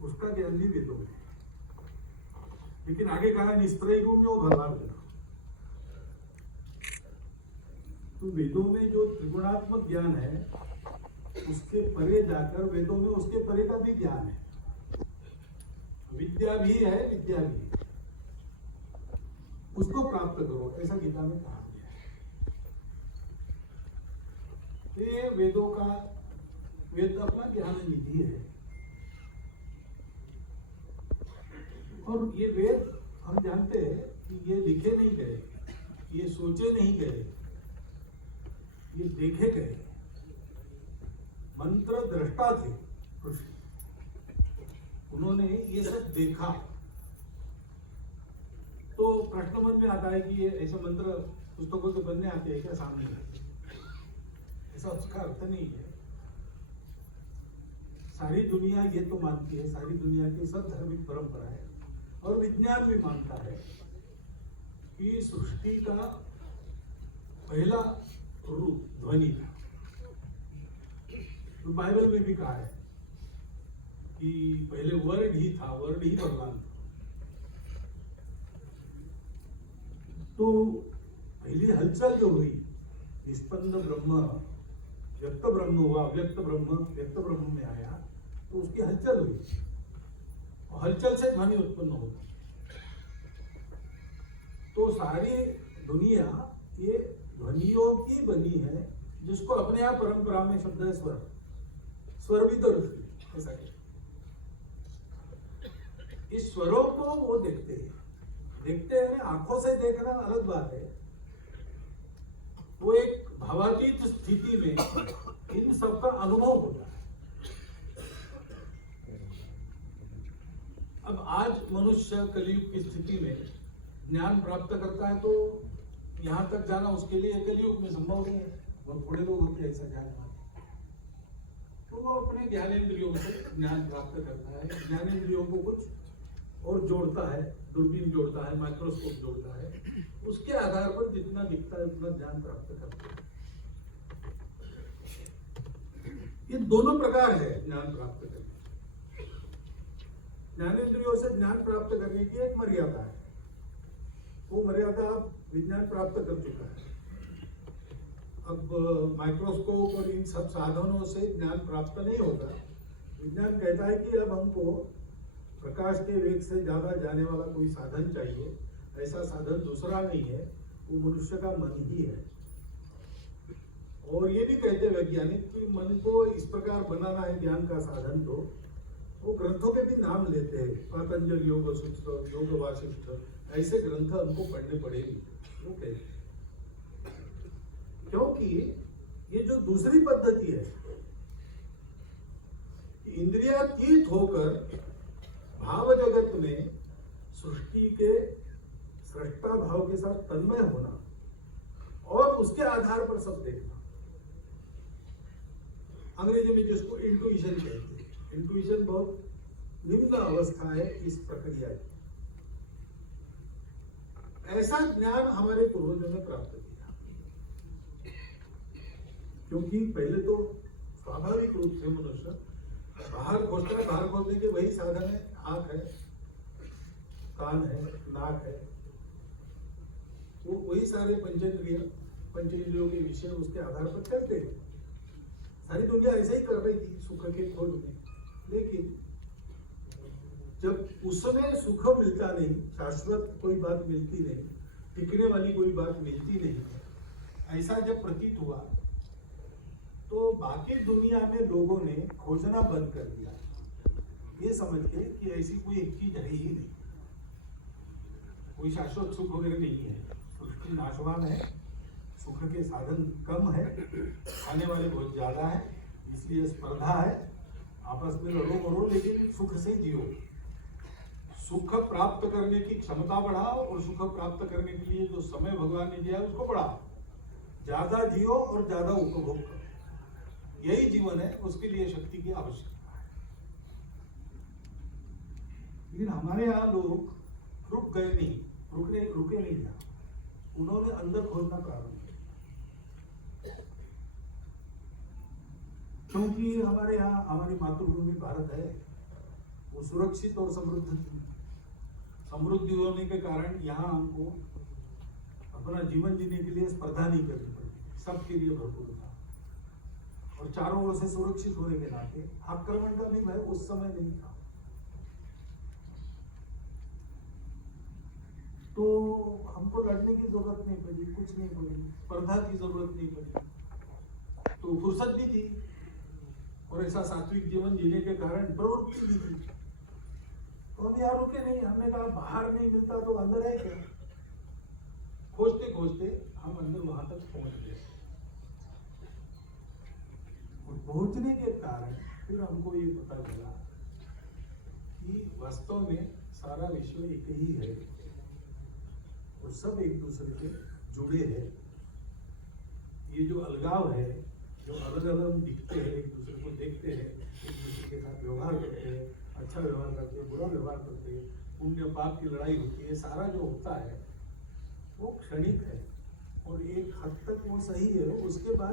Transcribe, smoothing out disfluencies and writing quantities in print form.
उसका ज्ञान भी वेदों में, लेकिन आगे कहा निस्त्रैगुण्य वो भगवान है। तो वेदों में जो त्रिगुणात्मक ज्ञान है उसके परे जाकर वेदों में उसके परे का भी ज्ञान है, विद्या भी है, विद्या भी है, उसको प्राप्त करो, ऐसा गीता में कहा गया है। तो ये वेदों का, वेद अपना ज्ञान निधि है। और ये वेद हम जानते हैं कि ये लिखे नहीं गए, ये सोचे नहीं गए, ये देखे गए। मंत्र दृष्टा थे ऋषि, उन्होंने ये सब देखा। तो प्रश्न मन में आता है कि ये ऐसे मंत्र पुस्तकों के बनने आते हैं क्या सामने? ऐसा उसका अर्थ नहीं है। सारी दुनिया ये तो मानती है, सारी दुनिया की सब धार्मिक परंपरा है और विज्ञान भी मानता है कि सृष्टि का पहला रूप ध्वनि था। तो बाइबल में भी कहा है कि पहले वर्ड ही था, वर्ड ही भगवान था। तो पहली हलचल जो हुई, निष्पन्द ब्रह्म, व्यक्त ब्रह्म हुआ, व्यक्त ब्रह्म में आया, तो उसकी हलचल हुई और हलचल से ध्वनि उत्पन्न होती। तो सारी दुनिया ये ध्वनियों की बनी है, जिसको अपने आप परंपरा में शब्द है स्वर, स्वर भी तो ऋषि ऐसा है। इस स्वरों को वो देखते हैं, आंखों से देखना अलग बात है। वो एक भावातीत स्थिति में इन सब का अनुभव होता है। अब आज मनुष्य कलियुग की स्थिति में ज्ञान प्राप्त करता है, तो यहां तक जाना उसके लिए कलियुग में संभव नहीं है। बहुत थोड़े लोग होते हैं ऐसा ज्ञान वाले। तो वो अपने ज्ञानेंद्रियों से ज्ञान प्राप्त करता है, ज्ञानेंद्रियों को कुछ और जोड़ता है, दूरबीन जोड़ता है, माइक्रोस्कोप जोड़ता है, उसके आधार पर जितना दिखता है उतना ज्ञान प्राप्त करता है। ये दोनों प्रकार है ज्ञान प्राप्त करने। ज्ञानेंद्रियों से ज्ञान प्राप्त करने की एक मर्यादा है, वो मर्यादा अब विज्ञान प्राप्त कर चुका है। अब माइक्रोस्कोप और इन सब साधनों से ज्ञान प्राप्त नहीं होगा। विज्ञान कहता है कि अब हमको प्रकाश के वेग से ज्यादा जाने वाला कोई साधन चाहिए। ऐसा साधन दूसरा नहीं है, वो मनुष्य का मन ही है। और ये भी कहते वैज्ञानिक कि मन को इस प्रकार बनाना है ज्ञान का साधन, तो वो ग्रंथों के भी नाम लेते हैं, पतंजलि योग सूत्र, योग वासिष्ठ, ऐसे ग्रंथ हमको पढ़ने पड़ेगी, वो कहते हैं। क्योंकि ये जो दूसरी पद्धति है, इंद्रियातीत होकर भाव जगत में सृष्टि के सृष्टा भाव के साथ तन्मय होना और उसके आधार पर सब देखना, अंग्रेजी में जिसको इंट्यूशन कहते हैं। इंट्यूशन बहुत निम्न अवस्था है इस प्रक्रिया की। ऐसा ज्ञान हमारे पूर्वजों ने प्राप्त किया, क्योंकि पहले तो स्वाभाविक रूप से मनुष्य बाहर खोजता है, बाहर खोजने के वही साधन है, आंख है, कान है, नाक है, वो वही सारे पंचेंद्रियों के विषय उसके आधार पर चलते हैं। सारी दुनिया ऐसे ही कर रही थी सुख के खोज में, लेकिन जब उसमें सुख मिलता नहीं, शाश्वत कोई बात मिलती नहीं, टिकने वाली कोई बात मिलती नहीं, ऐसा जब प्रतीत हुआ तो बाकी दुनिया में लोगों ने खोजना बंद कर दिया, ये समझ के कि ऐसी कोई एक चीज है ही नहीं, कोई शाश्वत सुख वगैरह नहीं है, सृष्टि नाशवान है, सुख के साधन कम है, खाने वाले बहुत ज्यादा है, इसलिए स्पर्धा है, आपस में लड़ो मरो, लेकिन सुख से जियो, सुख प्राप्त करने की क्षमता बढ़ाओ और सुख प्राप्त करने के लिए जो समय भगवान ने दिया है उसको बढ़ाओ, ज्यादा जियो और ज्यादा उपभोग करो, यही जीवन है, उसके लिए शक्ति की आवश्यकता है। लेकिन हमारे यहाँ लोग रुक गए नहीं, रुके नहीं था, उन्होंने अंदर खोजना प्रारंभ किया। क्योंकि हमारे यहाँ हमारी मातृभूमि भारत है, वो सुरक्षित और समृद्ध थी। समृद्धि होने के कारण यहाँ हमको अपना जीवन जीने के लिए स्पर्धा नहीं करनी पड़ती, सबके लिए भरपूर था। और चारों ओर से सुरक्षित होने के नाते आक्रमण का भी भय उस समय नहीं था। तो हमको लड़ने की जरूरत नहीं पड़ी, कुछ नहीं पड़ी, स्पर्धा की जरूरत नहीं पड़ी, तो फुर्सत भी थी और ऐसा सात्विक जीवन जीने के कारण प्रवृत्ति भी थी। तो हम यहाँ रुके नहीं, हमने कहा बाहर नहीं मिलता तो अंदर है क्या। खोजते खोजते हम अंदर वहां तक पहुंच गए और पहुंचने के कारण फिर हमको ये पता चला कि वास्तव में सारा विश्व एक ही है और सब एक दूसरे से जुड़े हैं। ये जो अलगाव है, जो अलग अलग दिखते हैं, एक दूसरे को देखते हैं, एक दूसरे के साथ व्यवहार करते हैं, अच्छा व्यवहार करते हैं, बुरा व्यवहार करते हैं, पुण्य पाप की लड़ाई होती है, सारा जो होता है वो क्षणिक है और एक हद तक वो सही है। उसके बाद